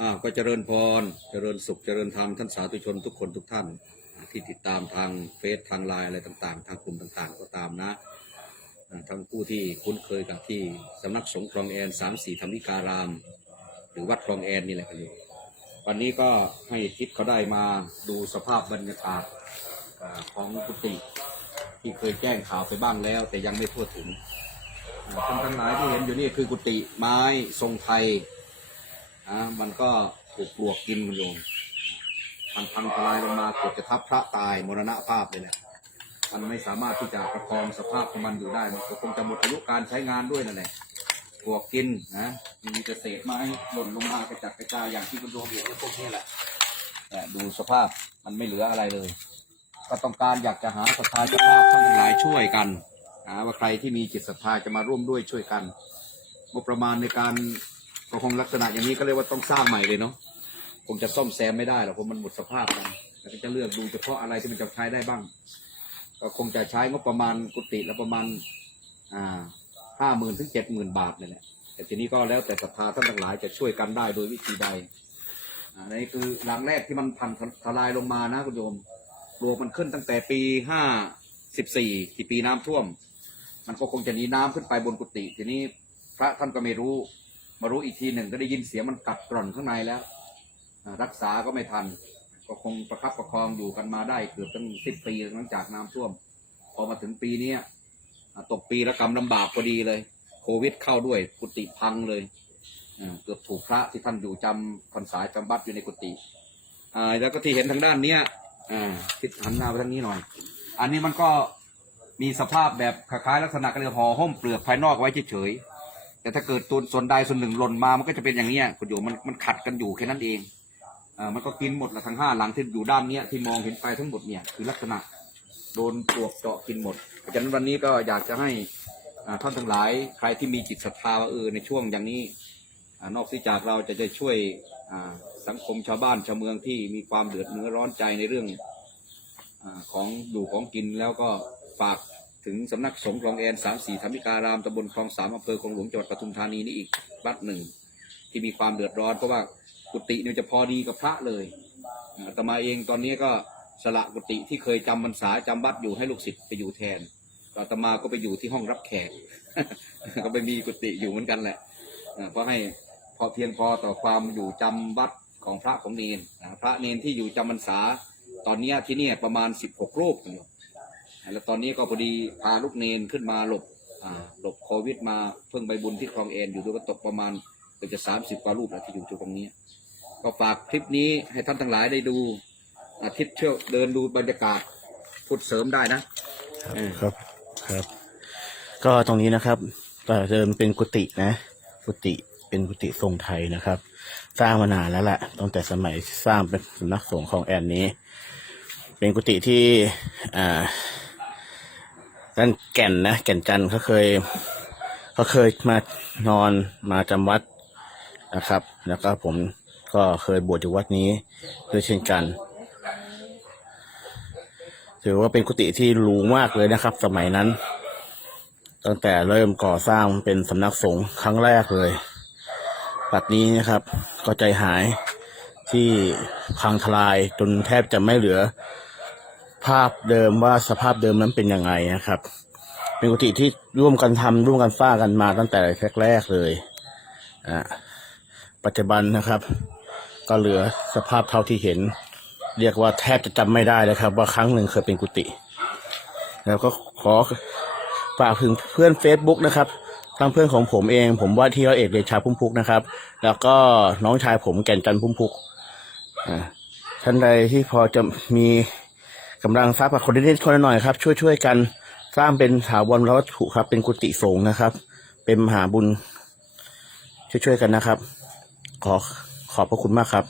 อ้าวก็เจริญพร เจริญสุข เจริญธรรม ท่านสาธุชนทุกคนทุกท่าน ที่ติดตามทางเฟซทางไลน์อะไรต่างๆ ทางกลุ่มต่างๆ ก็ตามนะทั้งผู้ที่คุ้นเคยกับที่สำนักสงฆ์คลองแอนสามสี่ธรรมิการาม หรือวัดคลองแอนนี่แหละกันอยู่วันนี้ก็ให้ทิศเขาได้มาดูสภาพบรรยากาศของกุฏิที่เคยแจ้งข่าวไปบ้างแล้ว แต่ยังไม่ทั่วถึงท่านทั้งหลายที่เห็นอยู่นี่คือกุฏิไม้ทรงไทย อะมันก็ถูกปลวกกินคุณโยมมันพังทลายลงมาเกือบจะทับพระตายมรณภาพเลยแหละมันไม่สามารถที่จะประคองสภาพของมันอยู่ได้ มันก็คงจะหมดอายุการใช้งานด้วยนั่นแหละปลวกกินนะมีแต่เศษไม้หล่นลงมากระจัดกระจายอย่างที่คุณโยมเห็นพวกนี้แหละแต่ดูสภาพมันไม่เหลืออะไรเลย ก็ต้องการอยากจะหาศรัทธาเจ้าภาพท่านทั้งหลายช่วยกันหาว่าใครที่มีจิตศรัทธาจะมาร่วมด้วยช่วยกันงบประมาณในการ ก็คงลักษณะอย่างนี้ก็เรียกว่าต้องสร้างใหม่เลยเนาะคงจะซ่อมแซมไม่ได้หรอกเพราะมันหมดสภาพแล้วแล้วก็จะเลือกดูเฉพาะอะไรที่มันจะใช้ได้บ้าง ก็คงจะใช้งบประมาณกุฏิละประมาณอ่าห้าหมื่นถึงเจ็ดหมื่นบาทนี่แหละแต่ทีนี้ก็แล้วแต่ศรัทธาท่านทั้งหลายจะช่วยกันได้โดยวิธีใดอ่านี่คือหลังแรกที่มันพันทลายลงมานะคุณโยมปลวกมันขึ้นตั้งแต่ปีห้าสิบสี่ที่ปีน้ำท่วม มันก็คงจะหนีน้ำขึ้นไปบนกุฏิทีนี้พระท่านก็ไม่รู้ มารู้อีกทีหนึ่งก็ได้ยินเสียงมันกัดกร่อนข้างในแล้ว รักษาก็ไม่ทัน ก็คงประคับประคองอยู่กันมาได้เกือบตั้งสิบปีหลังจากน้ำท่วม พอมาถึงปีเนี้ตกปีละกรรมลำบากพอดีเลย โควิดเข้าด้วยกุฏิพังเลยเกือบถูกพระที่ท่านอยู่จำพรรษาจำบัดอยู่ในกุฏิแล้วก็ที่เห็นทางด้านเนี้ยอ่าทิศหันหน้าไปทางนี้หน่อย อันนี้มันก็มีสภาพแบบคล้ายลักษณะกระเรือห่อหุ้มเปลือกภายนอกไว้เฉยๆ แต่ถ้าเกิดตัวส่วนใดส่วนหนึ่งหล่นมามันก็จะเป็นอย่างเนี้ยคุณโยมมันมันขัดกันอยู่แค่นั้นเองอ่ามันก็กินหมดละทั้งห้าหลังที่อยู่ด้านเนี้ยที่มองเห็นไปทั้งหมดเนี่ยคือลักษณะโดนปลวกเจาะกินหมดเพราะฉะนั้นวันนี้ก็อยากจะให้ท่านทั้งหลายใครที่มีจิตศรัทธาว่าเออในช่วงอย่างนี้อนอกจากเราจะจะช่วยสังคมชาวบ้านชาวเมืองที่มีความเดือดเนื้อร้อนใจในเรื่องอของอยู่ของกินแล้วก็ฝาก ถึงสำนักสงฆ์คลองแอนสามสี่ธรรมิการามตำบลคลองสามอำเภอคลองหลวงจังหวัดปทุมธานีนี่อีกวัดหนึ่ง ที่มีความเดือดร้อนเพราะว่ากุฏิเนี่ยจะพอดีกับพระเลยอาตมาเองตอนนี้ก็สละกุฏิที่เคยจำพรรษาจำวัดอยู่ให้ลูกศิษย์ไปอยู่แทนอาตมาก็ไปอยู่ที่ห้องรับแขก ก็ไปมีกุฏิอยู่เหมือนกันแหละเพราะให้พอเพียงพอต่อความอยู่จำวัดของพระของเนนพระเนนที่อยู่จำพรรษา ตอนนี้ที่นี่ประมาณสิบหกรูปอยู่ แล้วตอนนี้ก็พอดีพาลูกเนนขึ้นมาหลบหลบโควิดมาเพิ่งไปบุญที่คลองเอนอยู่ด้วยก็ตกประมาณเกือบจะสามสิบกว่ารูปแล้วที่อยู่ตรงนี้ ก็ฝากคลิปนี้ให้ท่านทั้งหลายได้ดูอาทิตย์เที่ยวเดินดูบรรยากาศพุดเสริมได้นะครับครับ ก็ตรงนี้นะครับเดิมเป็นกุฏินะ กุฏิเป็นกุฏิทรงไทยนะครับ สร้างมานานแล้วแหละตั้งแต่สมัยสร้างเป็นสำนักสงฆ์ของแอนนี้ เป็นกุฏิที่อ่า ท่นแก่นนะแก่นจันทร์เขาเคยเขาเคยมานอนมาจำวัดนะครับ แล้วก็ผมก็เคยบวชอยู่วัดนี้ด้วยเช่นกัน ถือว่าเป็นกุฏิที่หรูมากเลยนะครับ สมัยนั้น ตั้งแต่เริ่มก่อสร้างเป็นสำนักสงฆ์ครั้งแรกเลยปัจนี้นะครับ ก็ใจหายที่พังทลายจนแทบจะไม่เหลือ ภาพเดิมว่าสภาพเดิมนั้นเป็นยังไงนะครับ เป็นกุฏิที่ร่วมกันทำร่วมกันสร้างกันมาตั้งแต่แรกๆเลยอะปัจจุบันนะครับ ก็เหลือสภาพเท่าที่เห็น เรียกว่าแทบจะจำไม่ได้เลยครับ ว่าครั้งหนึ่งเคยเป็นกุฏิแล้วก็ขอฝากถึงเพื่อน Facebook นะครับทั้งเพื่อนของผมเอง ผมว่าที่ร้อยเอกเดชาพุ่มพุกนะครับ แล้วก็น้องชายผมแก่นจันพุ่มพุกอ่าท่านใดที่พอจะมี กำลังทรัพย์กับคนนิดๆคนละหน่อยครับช่วยช่วยๆกันสร้างเป็นถาวรวัตถุครับ เป็นกุฏิสงฆ์นะครับ เป็นมหาบุญ ช่วยๆกันนะครับ ขอขอบพระคุณมากครับ